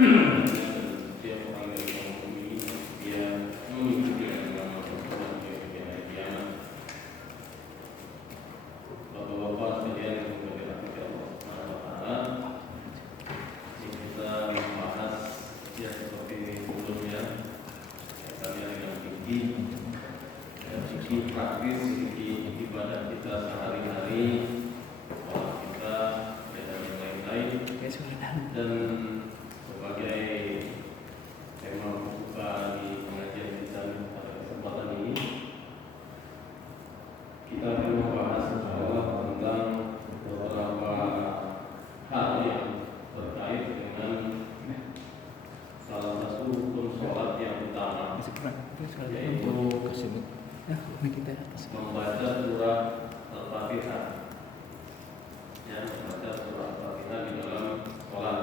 setiap orang yang menghukumi dia mengikuti agama Rasulullah di hari kiamat. Bapak-bapak sekalian yang dimuliakan Allah Subhanahu wa taala, kita membahas ya seperti sebelumnya kalian yang tinggi praktis, segi ibadah kita sehari-hari, kita dan yang lain-lain. Dan sebagai tema pembuka di pengajian kita pada kesempatan ini, kita akan membahas tentang beberapa hal yang terkait dengan salah satu rukun sholat yang utama, yaitu membaca surah Al-Fatihah. Ya, membaca surah Al-Fatihah di dalam sholat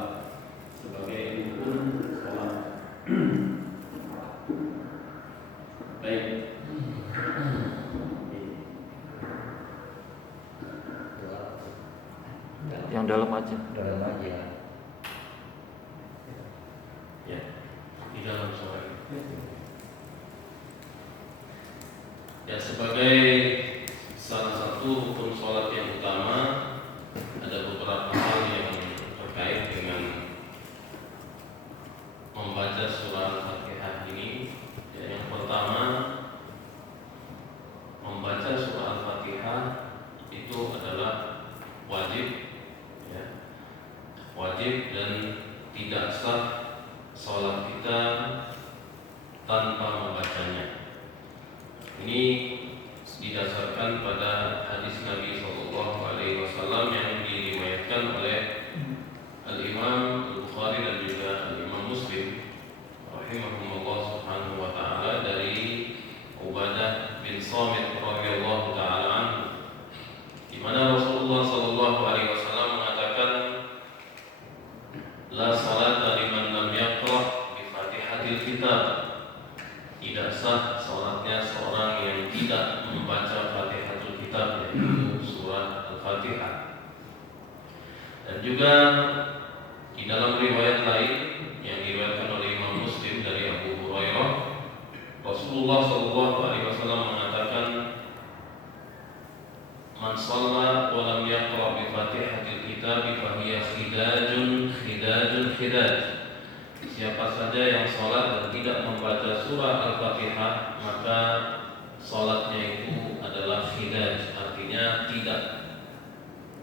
sebagai rukun sholat. Baik. Yang dalam aja. Dalam aja. Ya, di dalam sholat. Ya, sebagai salah satu rukun sholat yang utama, ada beberapa hal yang terkait dengan membaca surah Al-Fatihah ini. Ya, yang pertama, membaca surah Al-Fatihah itu adalah wajib, ya, wajib dan tidak sah sholat kita tanpa membacanya. Ini didasarkan pada hadis Nabi SAW yang diriwayatkan oleh Al-Imam Al-Bukhari dan juga Al-Imam Muslim rahimahumullah subhanahu wa ta'ala, dari Ubadah bin Samit radhiyallahu ta'ala anhu, di mana Rasulullah SAW mengatakan, la salata liman lam yaqra bi Fatihatil Kitab. Tidak sah salatnya seorang yang tidak membaca Fatihatul Kitab, yaitu surah Al-Fatihah. Dan juga di dalam riwayat lain yang diriwayatkan oleh Imam Muslim dari Abu Hurairah, Rasulullah SAW mengatakan, man shalla wa lam yaqra bi Fatihatil Kitab fa hiya khidaj. Siapa saja yang sholat dan tidak membaca surah Al-Fatihah, maka sholatnya itu adalah khidaj, artinya tidak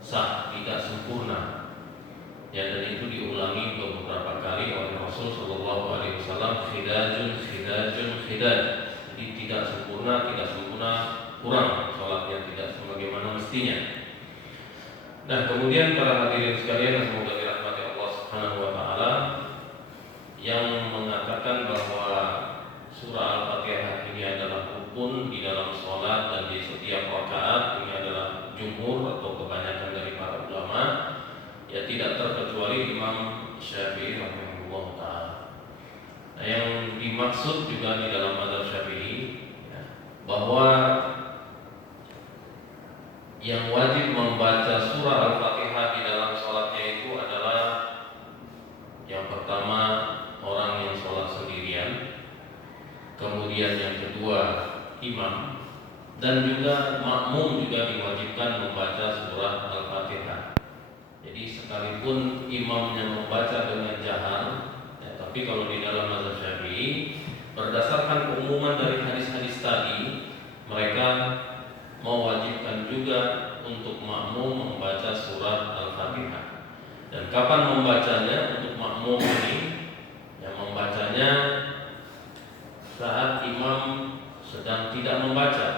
sah, tidak sempurna. Ya, dan itu diulangi beberapa kali oleh Rasul Shallallahu Alaihi Wasallam, khidaj. Jadi tidak sempurna, kurang sholatnya, tidak sebagaimana mestinya. Nah, kemudian para hadirin sekalian, semoga dirahmati Allah Subhanahu Wa Taala, yang mengatakan bahwa surah Al-Fatihah ini adalah rukun di dalam sholat dan di setiap rakaat. Ini adalah jumhur atau kebanyakan dari para ulama, ya, tidak terkecuali Imam Syafi'i rahimahullah ta'ala. Nah, yang dimaksud juga di dalam mazhab Syafi'i, ya, bahwa yang wajib membaca surah Al-Fatihah di dalam sholatnya itu adalah yang pertama, orang yang sholat sendirian, kemudian yang kedua imam, dan juga makmum juga diwajibkan membaca surah Al-Fatihah. Jadi sekalipun imamnya membaca dengan jahar, ya, tapi kalau di dalam mazhab Syafi'i, berdasarkan keumuman dari hadis-hadis tadi, mereka mewajibkan juga untuk makmum membaca surah Al-Fatihah. Dan kapan membacanya untuk makmum ini? Yang membacanya saat imam sedang tidak membaca.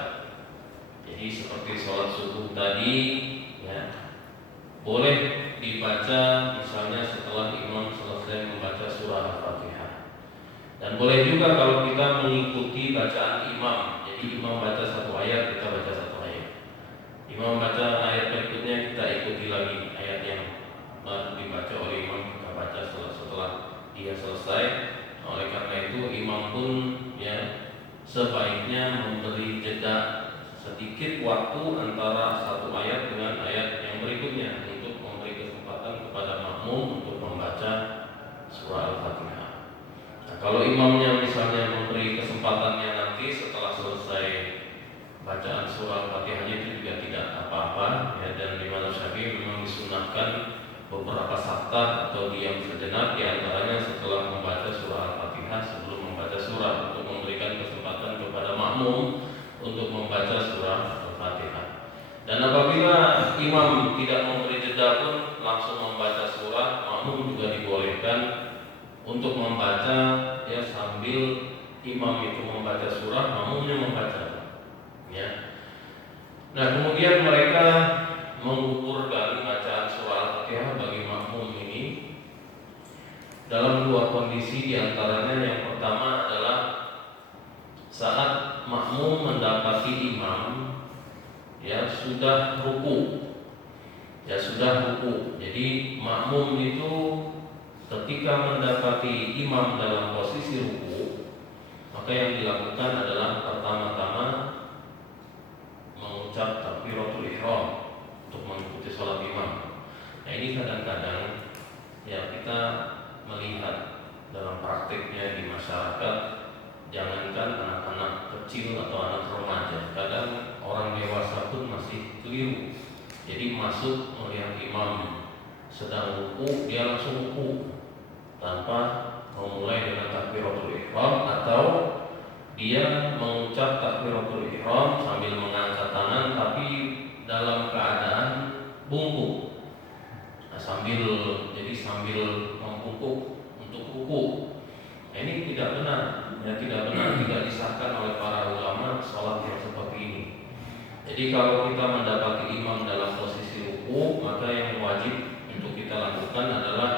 Jadi seperti sholat subuh tadi, ya, boleh dibaca misalnya setelah imam selesai membaca surah Al-Fatihah. Dan boleh juga kalau kita mengikuti bacaan imam. Jadi imam baca satu ayat, kita baca satu ayat. Imam baca ayat berikutnya, kita ikuti lagi ayat yang baru dibaca oleh imam, kita baca setelah dia selesai. Oleh karena itu imam pun, ya, sebaiknya memberi jeda sedikit waktu antara satu ayat dengan ayat yang berikutnya untuk memberi kesempatan kepada makmum untuk membaca surah surah Al-Fatihah. Nah, kalau imamnya misalnya memberi kesempatannya nanti setelah selesai bacaan surah Al-Fatihahnya itu juga tidak apa-apa ya, dan di mana Syafi'i memang disunahkan beberapa sakta atau diam sejenak, di antaranya setelah membaca surah Al-Fatihah sebelum membaca surah, untuk memberikan kesempatan kepada makmum untuk membaca surah Al-Fatihah. Dan apabila imam tidak memberi jeda pun langsung membaca surah, makmum juga dibolehkan untuk membaca ya sambil imam itu membaca surah, makmumnya membaca ya. Nah, kemudian mereka mengukurkan bacaan surah Al-Fatihah bagi makmum ini dalam dua kondisi, diantaranya yang pertama adalah saat makmum mendapati imam ya sudah ruku. Jadi makmum itu ketika mendapati imam dalam posisi ruku, maka yang dilakukan adalah pertama-tama mengucap takbiratul ihram untuk mengikuti sholat imam. Nah, ini kadang-kadang ya kita melihat dalam praktiknya di masyarakat, jangankan anak-anak kecil atau anak remaja, kadang orang dewasa pun masih keliru. Jadi masuk melihat imam sedang ruku, dia langsung ruku tanpa memulai dengan takbiratul ihram, atau dia mengucap takbiratul ihram sambil mengangkat tangan tapi dalam keadaan bungkuk. Nah, sambil membungkuk untuk ruku. Nah, ini tidak benar, tidak disahkan oleh para ulama sholat yang seperti ini. Jadi kalau kita mendapati imam dalam posisi ruku, maka yang wajib untuk kita lakukan adalah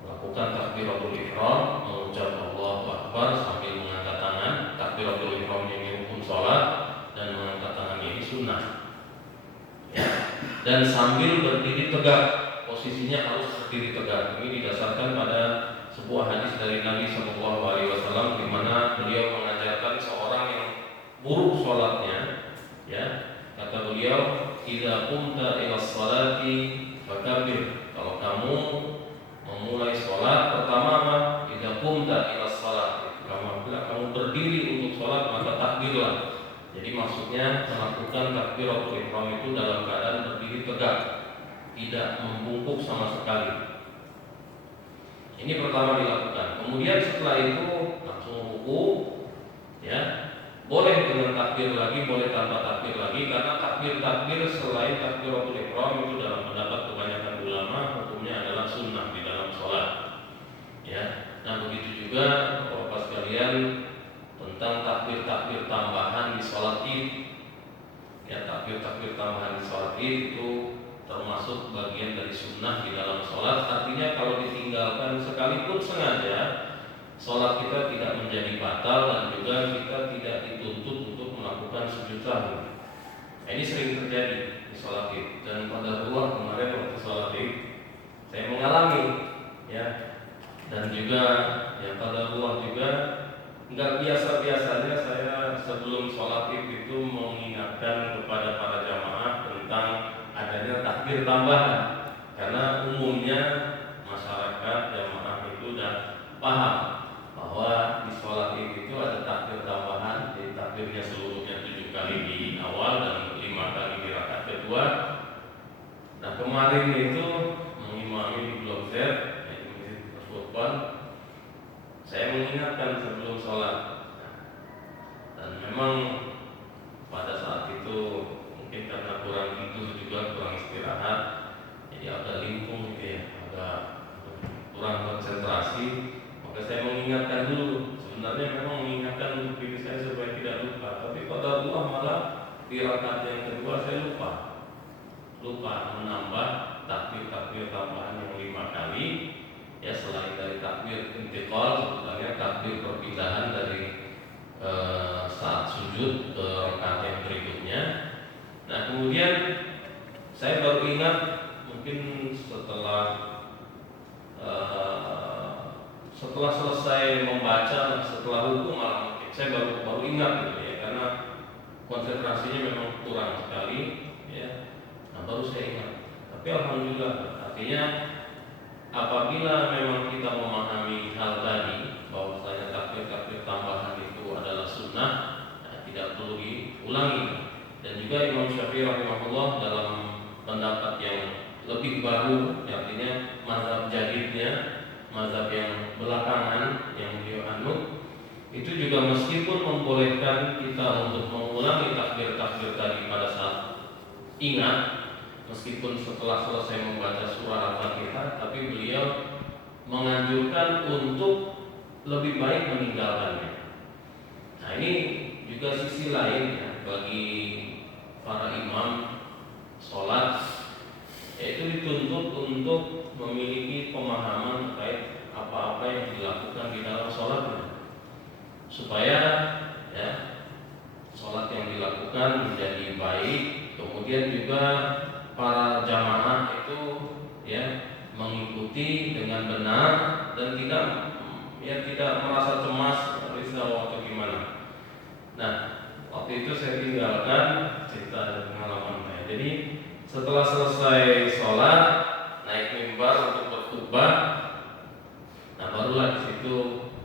melakukan takbiratul ihram, mengucap Allahu Akbar sambil mengangkat tangan. Takbiratul ihram ini rukun sholat dan mengangkat tangan ini sunnah ya. Dan sambil berdiri tegak, posisinya harus berdiri tegak. Ini didasarkan pada sebuah hadis dari Nabi SAW, di mana beliau mengajarkan seorang yang buruk sholatnya ya, kata beliau, idza qumta ila sholati fakabbir. Kalau kamu memulai sholat, pertama apa? Idza qumta ila sholat, kamu berdiri untuk sholat, maka takbirlah. Jadi maksudnya melakukan takbiratul ihram itu dalam keadaan berdiri tegak, tidak membungkuk sama sekali. Ini pertama dilakukan. Kemudian setelah itu langsung ruku ya. Boleh dengan takbir lagi, boleh tanpa takbir lagi, karena takbir selain takbiratul ihram itu dalam pendapat kebanyakan ulama hukumnya adalah sunnah di dalam sholat ya. Nah, begitu juga Bapak sekalian tentang takbir tambahan di sholat Id ya. Takbir tambahan di sholat Id itu termasuk bagian dari sunnah di dalam sholat. Artinya kalau ditinggalkan sekalipun sengaja, sholat kita tidak menjadi batal dan juga kita tidak dituntut untuk melakukan sujud sahwi. Nah, ini sering terjadi di sholat Id, dan pada ruang kemarin waktu sholat Id saya mengalami ya, dan juga yang pada ruang juga nggak biasanya saya sebelum sholat Id itu mengingatkan kepada para jamaah tentang adanya takbir tambahan, karena umumnya masyarakat jamaah itu sudah paham bahwa di sholat Id itu ada takbir tambahan. Jadi takbirnya seluruhnya 7 kali di awal dan 5 kali di rakaat kedua. Nah, kemarin itu mengimami di Blok Z, di Masjid Al-Furqan, saya mengingatkan sebelum sholat. Dan memang pada saat itu mungkin karena kurang tidur juga, kurang istirahat, jadi agak limpung gitu ya, agak kurang konsentrasi. Maka saya mengingatkan dulu. Sebenarnya memang mengingatkan untuk diri saya supaya tidak lupa, tapi pada Allah malah di rakaat yang kedua saya lupa menambah takbir tambahan yang 5 kali ya, selain dari takbir intiqal, sebetulnya takbir perpindahan dari saat sujud ke rakaat yang berikutnya. Nah, kemudian saya baru ingat mungkin setelah selesai membaca, setelah hukum malah mungkin saya baru ingat gitu ya, karena konsentrasinya memang kurang sekali ya. Nah, baru saya ingat. Tapi alhamdulillah, artinya apabila memang kita memahami hal tadi bahwasanya takbir tambahan itu adalah sunnah, tidak perlu diulangi. Dan juga Imam Syafi'i rahimahullah dalam pendapat yang lebih baru, artinya mazhab jadidnya, mazhab yang belakangan yang beliau anut, itu juga meskipun membolehkan kita untuk mengulangi takbir-takbir tadi pada saat ingat, meskipun setelah selesai membaca surah Al-Fatihah, tapi beliau menganjurkan untuk lebih baik meninggalkannya. Nah, ini juga sisi lain ya, bagi para imam sholat, yaitu dituntut untuk memiliki pemahaman terkait apa-apa yang dilakukan di dalam sholatnya, supaya ya sholat yang dilakukan menjadi baik. Kemudian juga para jamaah itu ya mengikuti dengan benar dan tidak merasa cemas, risau atau gimana. Nah, waktu itu saya tinggalkan cerita dan pengalaman saya. Jadi setelah selesai sholat, naik mimbar untuk berkhutbah. Nah, barulah di situ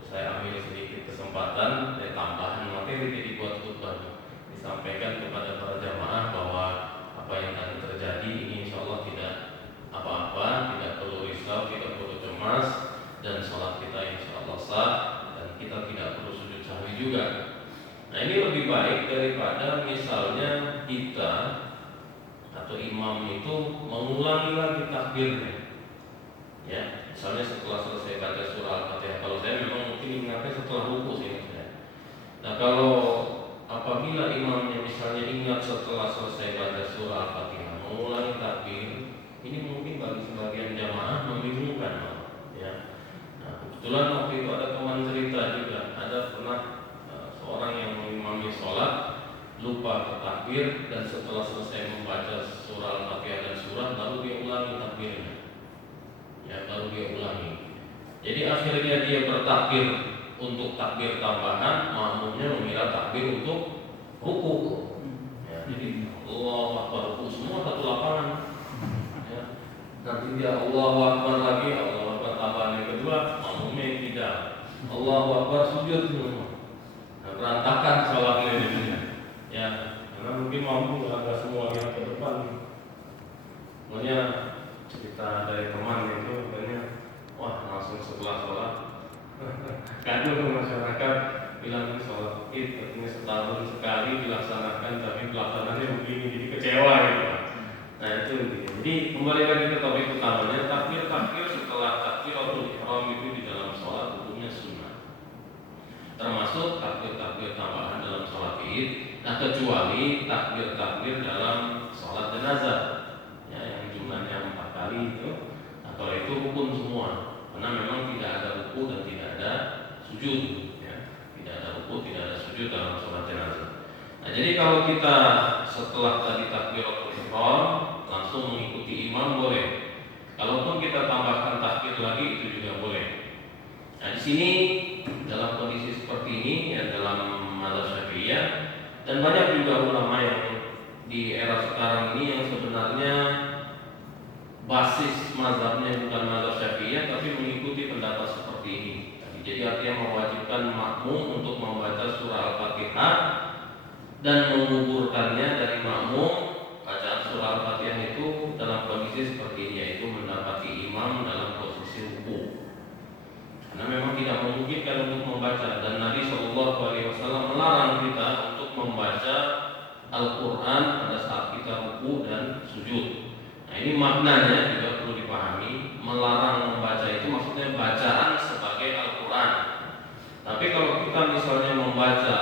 saya ambil sedikit kesempatan dan tambahan materi jadi buat khutbah, disampaikan kepada para jamaah bahwa apa yang tadi terjadi ini insya Allah tidak apa-apa, tidak perlu risau, tidak perlu cemas, dan sholat kita insya Allah sah, dan kita tidak perlu sujud sahwi juga. Nah, ini lebih baik daripada misalnya kita atau imam itu mengulangi lagi takbirnya. Ya, misalnya setelah selesai baca surah Al-Fatihah, kalau saya memang mungkin ingatnya setelah ruku sih saya. Nah, kalau apabila imamnya misalnya ingat setelah selesai baca surah Al-Fatihah mengulangi takbir, ini mungkin bagi sebagian jamaah membingungkan, ya. Nah, kebetulan waktu itu ada teman cerita juga, ada pernah seorang yang mengimami sholat lupa ke takbir, dan setelah selesai membaca surah Al-Fatihah dan surah baru dia ulangi takbirnya. Ya, baru dia ulangi. Jadi akhirnya dia bertakbir untuk takbir tambahan, makmumnya mengira takbir untuk ruku. Ya, jadi Allahu Akbar ruku semua satu lapangan. Ya, nanti dia Allahu Akbar lagi, Allahu Akbar tambahan yang kedua, makmumnya yang tidak. Allahu Akbar sujud semua. Nah, berantakan sholatnya ini. Ya, karena mungkin mampu agak semua yang ke depan. Makanya cerita dari teman itu katanya, wah langsung setelah sholat kado ke masyarakat bilang sholat id katanya setahun sekali dilaksanakan, tapi pelaksananya begini, jadi kecewa gitu. Nah itu gitu. Jadi kembali lagi ke topik utamanya, takbir setelah takbiratul ihram itu di dalam sholat hukumnya sunnah, termasuk takbir tambahan dalam sholat id. Nah, kecuali takbir dalam sholat jenazah ya, yang jumlahnya 4 kali itu, nah, kalau itu rukun semua, karena memang tidak ada ruku dan tidak ada sujud ya. Tidak ada ruku, tidak ada sujud dalam sholat jenazah. Nah, jadi kalau kita setelah tadi takbiratul ihram langsung mengikuti imam boleh. Kalaupun kita tambahkan takbir lagi itu juga boleh. Nah, di sini dalam kondisi seperti ini ya, dalam mazhab Syafi'iyah, dan banyak juga ulama yang di era sekarang ini yang sebenarnya basis mazhabnya bukan mazhab Syafi'iyah tapi mengikuti pendapat seperti ini. Jadi artinya mewajibkan makmum untuk membaca surah Al-Fatihah dan menguburkannya dari makmum bacaan surah Al-Fatihah itu dalam kondisi seperti ini, yaitu mendapati imam dalam posisi ruku. Karena memang tidak memungkinkan untuk membaca, dan Nabi SAW melarang kita untuk membaca Al-Quran pada saat kita ruku dan sujud. Nah, ini maknanya juga perlu dipahami. Melarang membaca itu maksudnya bacaan sebagai Al-Quran. Tapi kalau kita misalnya membaca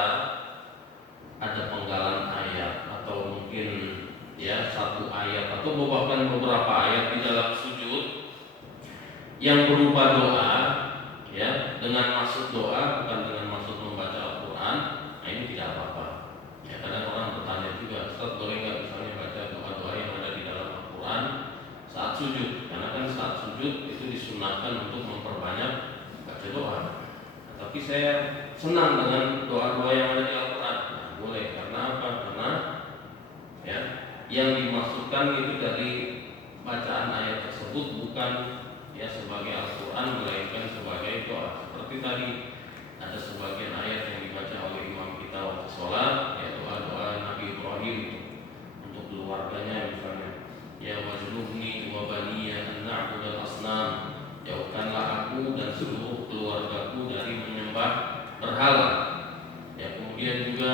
ada penggalan ayat atau mungkin ya satu ayat atau bahkan beberapa ayat di dalam sujud yang berupa doa ya, dengan maksud doa bukan dengan maksud membaca Al-Quran, nah ini tidak apa-apa. Ya, kadang orang bertanya juga, Ustaz boleh nggak misalnya baca doa-doa yang ada di dalam Al-Quran saat sujud? Karena kan saat sujud itu disunahkan untuk memperbanyak baca doa. Nah, tapi saya senang dengan doa-doa yang ada di Al-Quran. Nah, boleh, karena apa? Karena ya yang dimaksudkan itu dari bacaan ayat tersebut bukan ya sebagai Al-Quran, melainkan sebagai doa. Seperti tadi ada sebagian ayat yang dibaca oleh imam kita waktu sholat, ya doa-doa Nabi Ibrahim untuk keluarganya misalnya, ya wajnubni wa baniya an na'budal asnam, jauhkanlah aku dan seluruh keluargaku dari menyembah berhala. Ya kemudian juga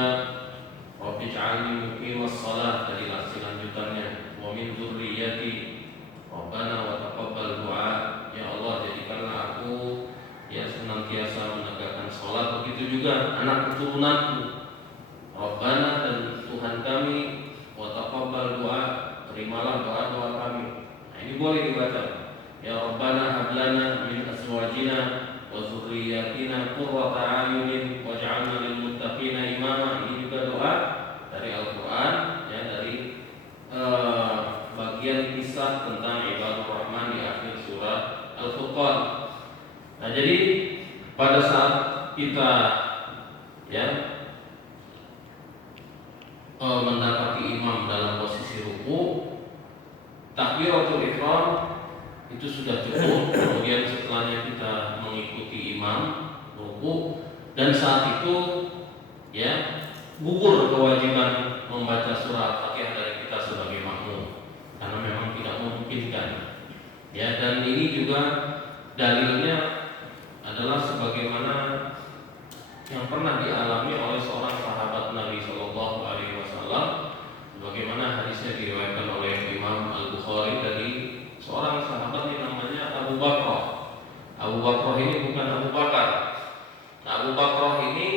Rabbi ja'alni muqimas shalah, dari lanjutannya, wa min dzurriyyati Rabbana wa taqabbal du'a, ya Allah jadikanlah aku ya senantiasa menegakkan sholat, begitu juga anak keturunanku. Rabbana, dan Tuhan kami, wa taqabbal du'a, terimalah doa-doa kami. Nah, ini boleh dibaca. Ya Rabbana hablana min azwajina wa dzurriyyatina qurrata a'yunin waj'alna lil muttaqina imama. Ini juga doa dari Al-Qur'an, ya dari bagian kisah tentang ibadur rahman di akhir surat Al-Furqan. Nah, jadi pada saat kita ya mendapati imam dalam posisi ruku, takbiratul ihram itu sudah cukup. Kemudian setelahnya kita mengikuti imam ruku, dan saat itu ya gugur kewajiban membaca surah Al-Fatihah dari kita sebagai makmum, karena memang tidak memungkinkan. Ya, dan ini juga dalilnya adalah sebagaimana yang pernah dialami oleh seorang sahabat Nabi Shallallahu Alaihi Wasallam, sebagaimana hadisnya diriwayatkan oleh Imam Al-Bukhari dari seorang sahabat yang namanya Abu Bakrah. Abu Bakrah ini bukan Abu Bakar. Nah, Abu Bakrah ini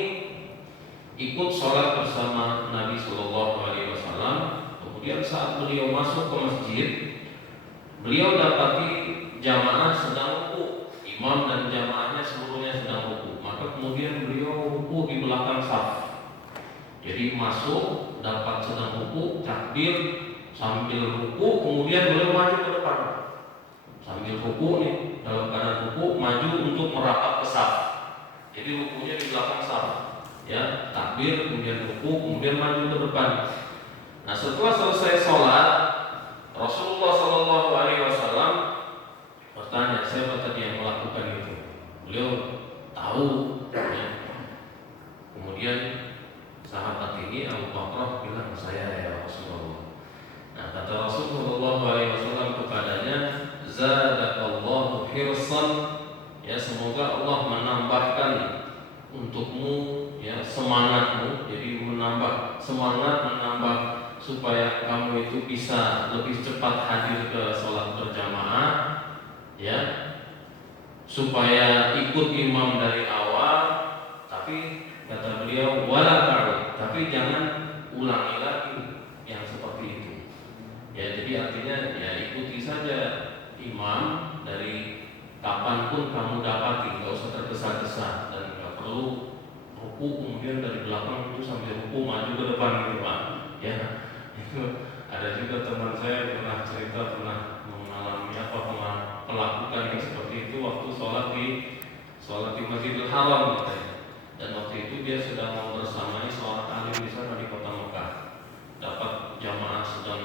ikut sholat bersama Nabi Shallallahu Alaihi Wasallam. Kemudian saat beliau masuk ke masjid, beliau dapati jamaah sedang ruku, imam dan jamaahnya seluruhnya sedang ruku. Maka kemudian beliau ruku di belakang saf. Jadi masuk, dapat sedang ruku, takbir, sambil ruku, kemudian beliau maju ke depan. Sambil ruku nih, dalam keadaan ruku, maju untuk merapat ke saf. Jadi rukunya di belakang saf. Ya, takbir, kemudian ruku, kemudian maju ke depan. Nah, setelah selesai sholat, Rasulullah Shallallahu Alaihi Wasallam bertanya, siapa tadi yang melakukan itu? Beliau tahu. Ya. Kemudian sahabat ini Abu Bakrah bilang, saya ya Rasulullah. Nah, kata Rasulullah Alaihi Wasallam kepadanya, zadakallahu hirsan, ya semoga Allah menambahkan untukmu ya semangatmu, jadi menambah semangat, menambah supaya kamu itu bisa lebih cepat hadir ke sholat berjamaah, ya supaya ikut imam dari awal. Tapi kata beliau wala ta'ud, tapi jangan ulangi lagi yang seperti itu. Ya jadi artinya ya ikuti saja imam dari kapanpun kamu dapati, nggak usah tergesa-gesa dan nggak perlu ruku kemudian dari belakang itu sampai ruku maju ke depan gitu Pak. Ya itu ada juga teman saya pernah cerita pernah mengalami melakukan yang seperti itu waktu sholat di Masjidil Haram katanya. Dan waktu itu dia sedang membersamai seorang alim di sana di kota Mekah. Dapat jamaah sedang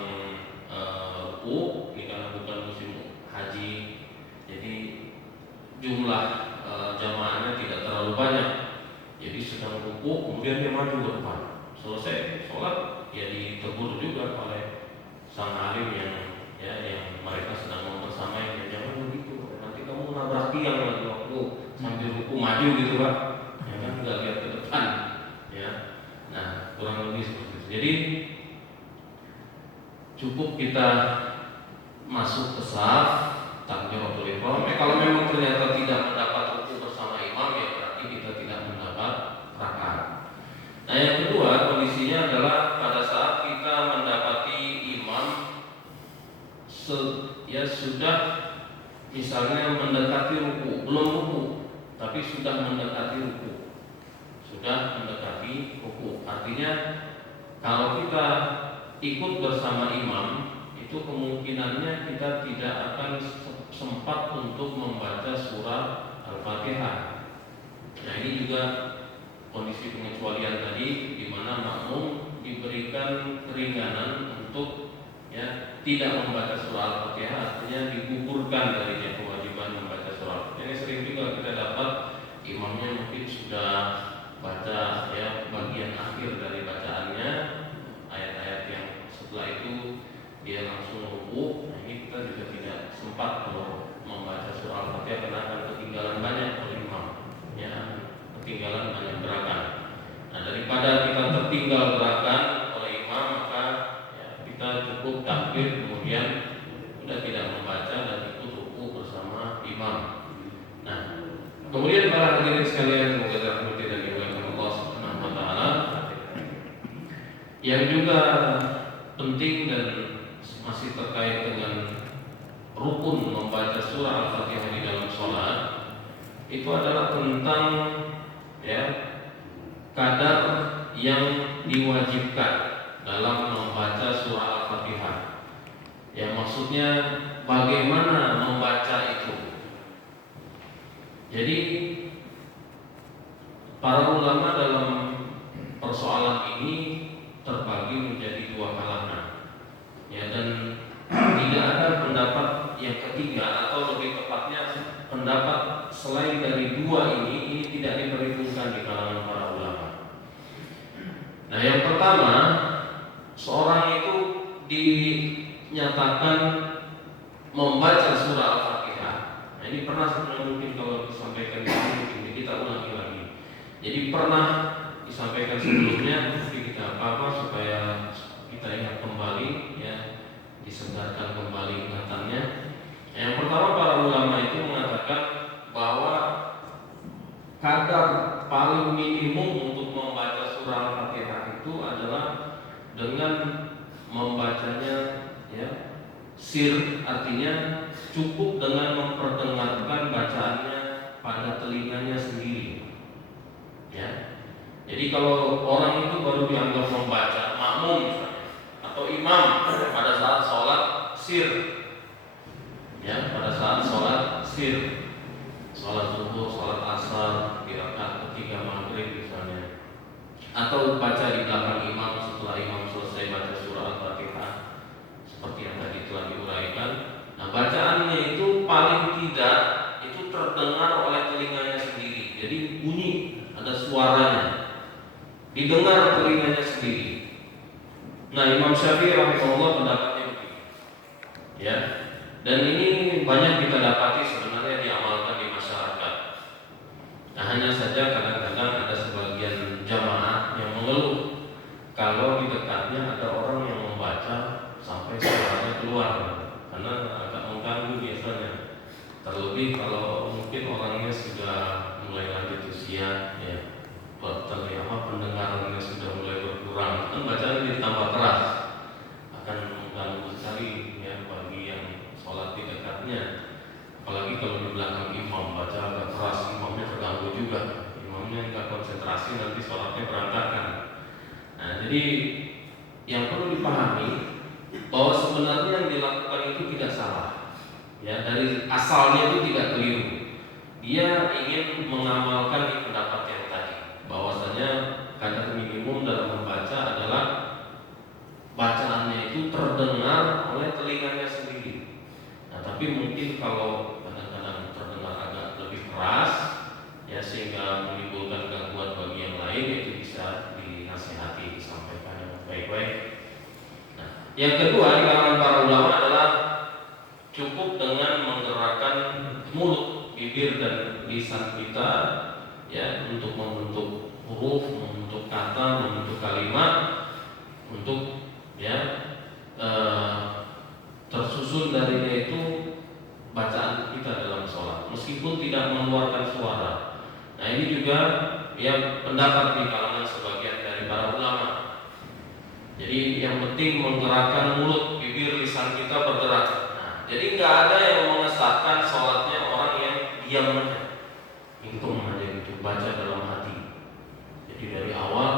ruku, ini karena bukan musim haji, jadi jumlah jamaahnya tidak terlalu banyak. Jadi sedang ruku, kemudian dia maju ke depan. Selesai sholat, ya ditegur juga oleh sang alim yang mereka sedang membersamai. Ya jangan begitu, nanti kamu nabrak tiang lagi waktu sambil ruku maju gitu Pak. Ya kan nggak lihat ke depan. Ya, nah kurang lebih seperti itu. Jadi cukup kita masuk ke saf, takbiratul ihram. Kalau memang ternyata tidak mendapat ruku bersama imam, ya berarti kita tidak mendapat rakaat. Nah yang kedua kondisinya adalah pada saat kita mendapati imam sudah misalnya mendekati ruku, belum ruku, tapi sudah mendekati ruku, Artinya kalau kita ikut bersama imam, itu kemungkinannya kita tidak akan sempat untuk membaca surah Al-Fatihah. Nah ini juga kondisi pengecualian tadi, di mana makmum diberikan keringanan untuk tidak membaca surah Al-Fatihah, artinya digugurkan darinya kewajiban sering juga kita dapat imamnya mungkin sudah baca ya bagian akhir dari bacaannya, ayat-ayat yang setelah itu dia langsung ruku. Nah, ini kita juga tidak sempat kalau membaca surah Al-Fatihah karena akan ketinggalan banyak oleh imam, ya ketinggalan banyak gerakan. Nah, daripada kita tertinggal gerakan oleh imam, maka ya, kita cukup takbir kemudian sudah tidak membaca dan ikut ruku bersama imam. Nah, kemudian para hadirin sekalian, semoga dirahmati dan dimuliakan Allah Subhanahu wa taala, yang juga penting dan masih terkait dengan rukun membaca surah Al-Fatihah di dalam sholat, itu adalah tentang ya kadar yang diwajibkan dalam membaca surah Al-Fatihah. Ya, maksudnya bagaimana membaca itu. Jadi para ulama dalam persoalan ini terbagi menjadi dua kalangan. Ya, dan tidak ada pendapat yang ketiga, atau lebih tepatnya pendapat selain dari dua ini tidak diperhitungkan di kalangan para ulama. Nah, yang pertama, seorang itu dinyatakan membaca surah Al-Fatihah. Nah, ini pernah sebenarnya mungkin kalau disampaikan di sini mungkin kita ulangi lagi. Jadi pernah disampaikan sebelumnya, tapi kita apa supaya kita ingat kembali, ya disegarkan kembali ingatannya. Yang pertama, para ulama itu mengatakan bahwa kadar paling minimum untuk membaca surah Al-Fatihah itu adalah dengan membacanya ya sir, artinya cukup dengan memperdengarkan bacaannya pada telinganya sendiri. Ya. Jadi kalau orang itu baru dianggap membaca, makmum misalnya, atau imam pada saat sholat sir, ya pada saat sholat sir, sholat zuhur, sholat asar, di rakaat ketiga maghrib misalnya, atau baca di belakang imam setelah imam selesai baca surah Al-Fatihah, seperti yang tadi telah diuraikan. Nah, bacaannya itu paling tidak itu terdengar oleh telinganya sendiri. Jadi bunyi, ada suaranya, didengar telinganya sendiri. Nah, Imam Syafi'i rahimahullah pendapatnya begini. Ya. Dan ini banyak kita dapati sebenarnya diamalkan di masyarakat. Nah, hanya saja kadang-kadang ada sebagian jamaah yang mengeluh kalau di dekatnya ada orang yang membaca sampai suaranya keluar, karena agak mengganggu biasanya. Terlebih kalau mungkin orangnya sudah mulai lanjut usia, ya pendengarannya sudah mulai berkurang, kan bacaan jadi tambah keras, akan mengganggu sekali ya bagi yang sholat di dekatnya. Apalagi kalau di belakang imam baca agak keras, imamnya terganggu juga, imamnya nggak konsentrasi, nanti sholatnya berantakan. Nah, jadi yang perlu dipahami bahwa sebenarnya yang dilakukan itu tidak salah, ya dari asalnya itu tidak keliru. Dia ingin mengamalkan di pendapat yang tadi, bahwasanya kadar minimum dalam membaca adalah bacaannya itu terdengar oleh telinganya sendiri. Nah, tapi mungkin kalau kadang-kadang terdengar agak lebih keras, ya sehingga menimbulkan gangguan bagi yang lain, itu bisa dinasihati, disampaikan yang baik-baik. Nah, yang kedua di kalangan para ulama adalah cukup dengan menggerakkan mulut, bibir dan lisan kita ya untuk membentuk huruf, membentuk kata, membentuk kalimat, untuk ya tersusun darinya itu bacaan kita dalam sholat, meskipun tidak mengeluarkan suara. Nah, ini juga ya pendapat di kalangan sebagian dari para ulama. Jadi yang penting menggerakkan mulut, bibir, lisan kita bergerak. Nah, jadi nggak ada yang mengesahkan sholatnya orang yang diam aja, hitung aja gitu, baca dalam hati. Jadi dari awal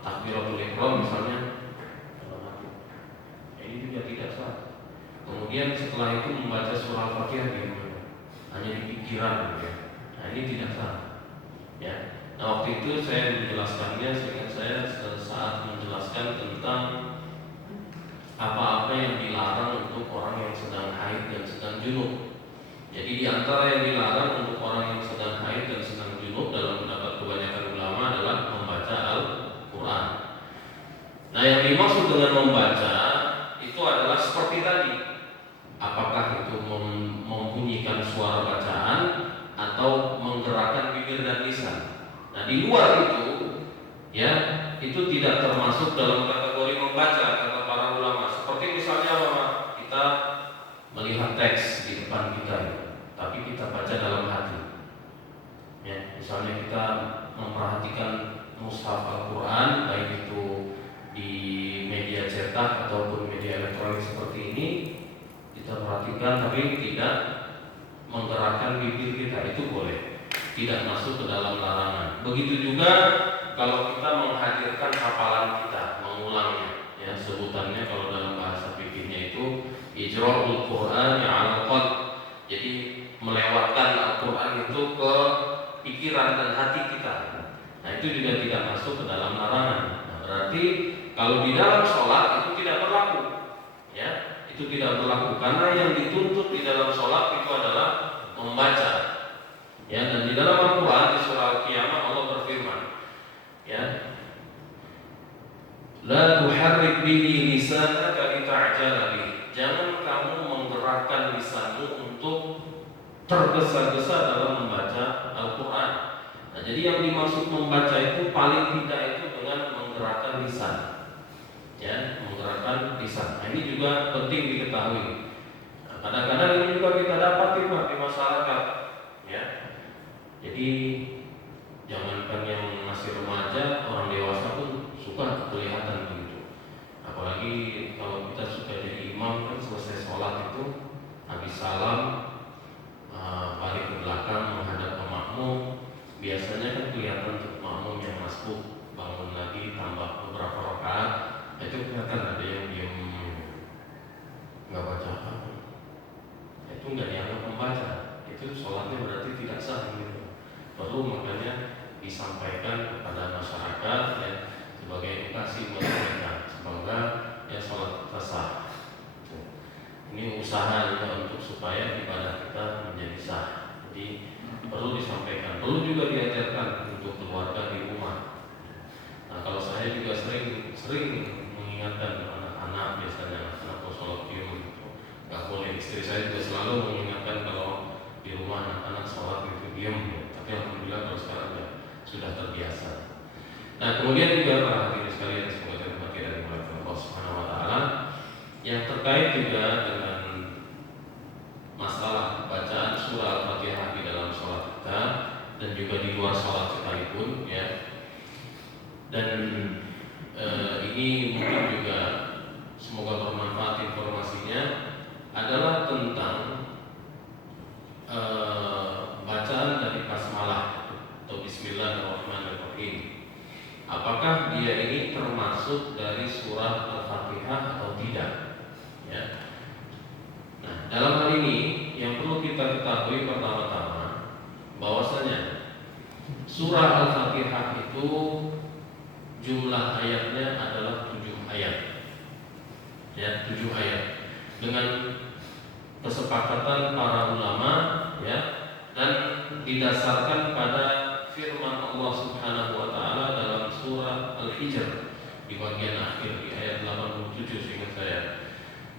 takbiratul ihram misalnya dalam hati, ini juga tidak sah. Kemudian setelah itu membaca surah Al-Fatihah hanya di pikiran, ya. Nah, ini tidak sah. Ya. Nah, waktu itu saya menjelaskannya, sehingga saya saat menjelaskan tentang apa-apa yang dilarang untuk orang yang sedang haid dan sedang junub. Jadi di antara yang dilarang untuk orang membunyikan suara bacaan atau menggerakkan bibir dan lisan. Nah, di luar itu ya, itu tidak termasuk dalam kategori membaca kata para ulama. Seperti misalnya kita melihat teks di depan kita, tapi kita baca dalam hati. Ya, misalnya kita memperhatikan mushaf Al-Quran, baik itu di media cetak ataupun media elektronik seperti ini, kita perhatikan tapi tidak menggerakkan bibir kita, itu boleh, tidak masuk ke dalam larangan. Begitu juga kalau kita menghadirkan hafalan kita, mengulangnya, ya sebutannya kalau dalam bahasa fikihnya itu ijra'ul Qur'an al qalb. Jadi melewatkan Al-Quran itu ke pikiran dan hati kita. Nah, itu juga tidak masuk ke dalam larangan. Nah, berarti kalau di dalam sholat itu tidak berlaku, ya, itu tidak berlaku karena yang dituntut di dalam sholat itu adalah membaca. Ya, dan di dalam Al-Quran di surah Al-Qiyamah Allah berfirman, ya, la tuharrik bihi lisanaka lita'jala bihi. Jangan kamu menggerakkan lisanmu untuk tergesa-gesa dalam membaca Al-Quran. Nah, jadi yang dimaksud membaca itu paling tidak itu dengan menggerakkan lisan, ya, menggerakkan lisan. Nah, ini juga penting diketahui. Nah, kadang-kadang ini juga kita dapati Pak di masyarakat, ya. Jadi jangankan yang masih remaja, orang dewasa pun suka kelihatan begitu. Apalagi kalau kita suka jadi imam kan, selesai sholat itu habis salam balik ke belakang menghadap ke makmum, biasanya kan kelihatan tuh makmum yang masbuk bangun lagi tambah beberapa rakaat, itu kelihatan ada yang diam nggak baca apa, itu nggak dianggap membaca, itu sholatnya berarti tidak sah gitu. Perlu makanya disampaikan kepada masyarakat, ya, sebagai edukasi buat mereka semoga ya sholat kita sah. Ini usaha juga untuk supaya ibadah kita menjadi sah. Jadi perlu disampaikan, perlu juga diajarkan untuk keluarga di rumah. Nah, kalau saya juga sering mengingatkan anak-anak, biasanya anak sholat di rumah itu nggak boleh. Istri saya juga selalu mengingatkan kalau di rumah anak-anak sholat itu diam. Tapi alhamdulillah kalau sekarang ya sudah terbiasa. Nah, kemudian juga para hadirin sekalian semoga dirahmati dari Allah Subhanahu wa taala, yang terkait juga dengan masalah bacaan surah Al-Fatihah di dalam sholat kita dan juga di luar sholat sekalipun, ya. Dan ini mungkin juga semoga bermanfaat informasinya, adalah tentang bacaan dari basmalah atau Bismillahirrahmanirrahim. Apakah dia ini termasuk dari surah Al-Fatihah atau tidak? Ya. Nah, dalam hal ini yang perlu kita ketahui pertama-tama bahwasanya surah Al-Fatihah itu jumlah ayatnya adalah 7 ayat. Ya, 7 ayat. Dengan kesepakatan para ulama, ya, dan didasarkan pada firman Allah Subhanahu wa taala dalam surah Al-Hijr di bagian akhir di ayat 87 seingat saya.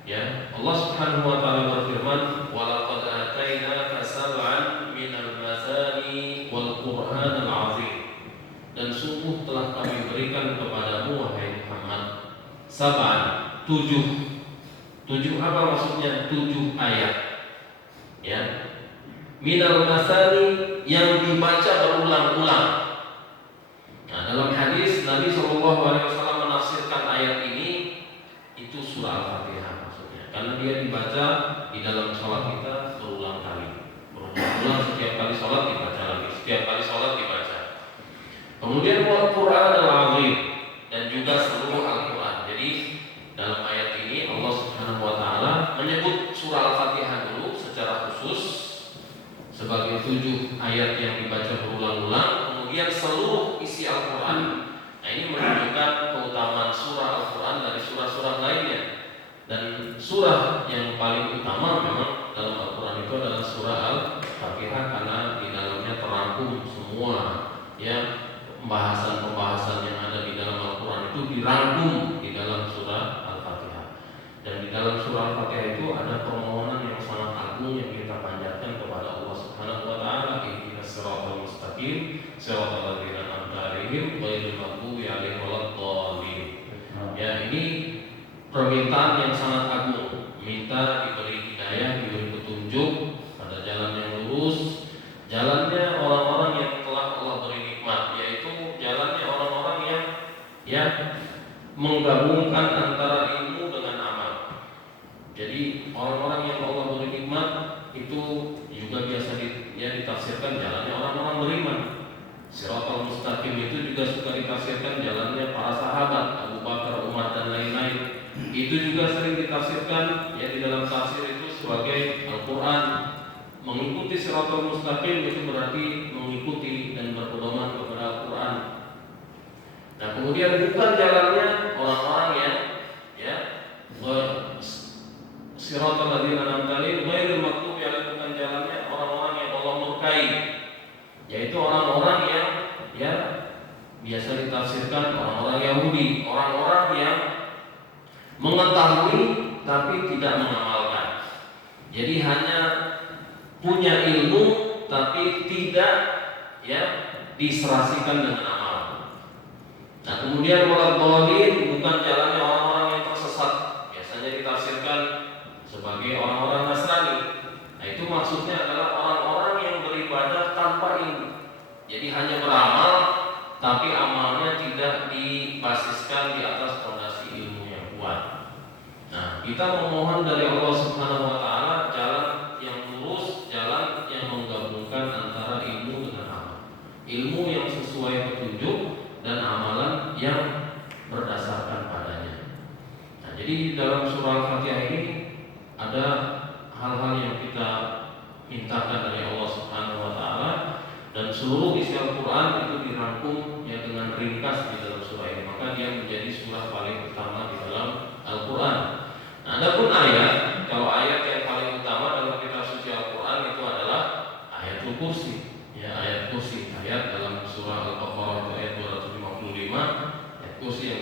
Ya, Allah Subhanahu wa taala berfirman, "Wa laqad atainaka sab'an minal mathani wal Qur'anal 'azim." Dan sungguh telah kami berikan kepadamu wahai Muhammad sab'an, 7. 7 apa maksudnya? 7 ayat. Ya. Minal mathani, yang dibaca berulang-ulang. Nah, dalam hadis Nabi SAW menafsirkan ayat ini itu surah Al-Fatihah maksudnya, karena dia dibaca di dalam sholat kita berulang kali, berulang-ulang, setiap kali sholat dibaca lagi, setiap kali sholat dibaca. Kemudian Al-Quran Al-Azim, dan juga seluruh Al-Quran. Jadi dalam ayat ini Allah Subhanahu wa taala menyebut surah Al-Fatihah dulu secara khusus sebagai 7 ayat yang dibaca berulang-ulang, kemudian seluruh isi Al-Quran. Nah, ini menunjukkan keutamaan surah Al-Quran dari surah-surah lainnya. Dan surah yang paling utama memang dalam Al-Quran itu adalah surah Al-Fatihah, karena di dalamnya terangkum semua, ya, pembahasan-pembahasan yang ada di dalam Al-Quran itu dirangkum di dalam surah Al-Fatihah. Dan di dalam surah Al-Fatihah itu ada permohonan yang sangat agung yang kita panjatkan siratal mustaqim siratal ladzina an'amta 'alaihim ghairil maghdubi 'alaihim waladdallin. Ya, ini permintaan yang sangat agung, minta diberi hidayah, diberi petunjuk pada jalan yang lurus, jalannya orang-orang yang telah Allah beri nikmat, yaitu jalannya orang-orang yang menggabungkan antara ilmu dengan amal. Jadi orang-orang yang Allah beri nikmat itu juga biasa ditafsirkan jalannya orang-orang beriman. Siratal mustaqim itu juga suka ditafsirkan jalannya para sahabat, Abu Bakar, Umar dan lain-lain. Itu juga sering ditafsirkan ya di dalam tafsir itu sebagai Al-Quran. Mengikuti siratal mustaqim itu berarti mengikuti dan berpedoman kepada Al-Quran. Nah, kemudian bukan jalannya orang-orang yang siratal ladzina an'amta 'alaihim ghairil maghdubi 'alaihim, bukan jalannya orang-orang yang Allah murkai, yaitu orang-orang yang biasa ditafsirkan orang-orang Yahudi, orang-orang yang mengetahui tapi tidak mengamalkan. Jadi hanya punya ilmu tapi tidak diserasikan dengan amal. Nah, kemudian waladdallin bukan jalannya orang-orang yang tersesat, biasanya ditafsirkan sebagai orang-orang Nasrani. Nah, itu maksudnya adalah orang-orang yang beribadah tanpa ilmu. Jadi hanya beramal tapi amalnya tidak dibasiskan di atas fondasi ilmu yang kuat. Nah, kita memohon dari Allah Subhanahu wa taala jalan yang lurus, jalan yang menggabungkan antara ilmu dengan amal. Ilmu yang sesuai petunjuk dan amalan yang berdasarkan padanya. Nah, jadi dalam surah Al-Fatihah ini ada hal-hal yang kita mintakan dari Allah Subhanahu wa taala, dan seluruh isi Al-Qur'an itu dirangkum dengan ringkas di dalam surah ini. Maka dia menjadi surah paling utama di dalam Al-Qur'an. Nah, adapun ayat, kalau ayat yang paling utama dalam kitab suci Al-Qur'an itu adalah ayatul kursi. Ya, ayat kursi, ayat dalam surah Al-Baqarah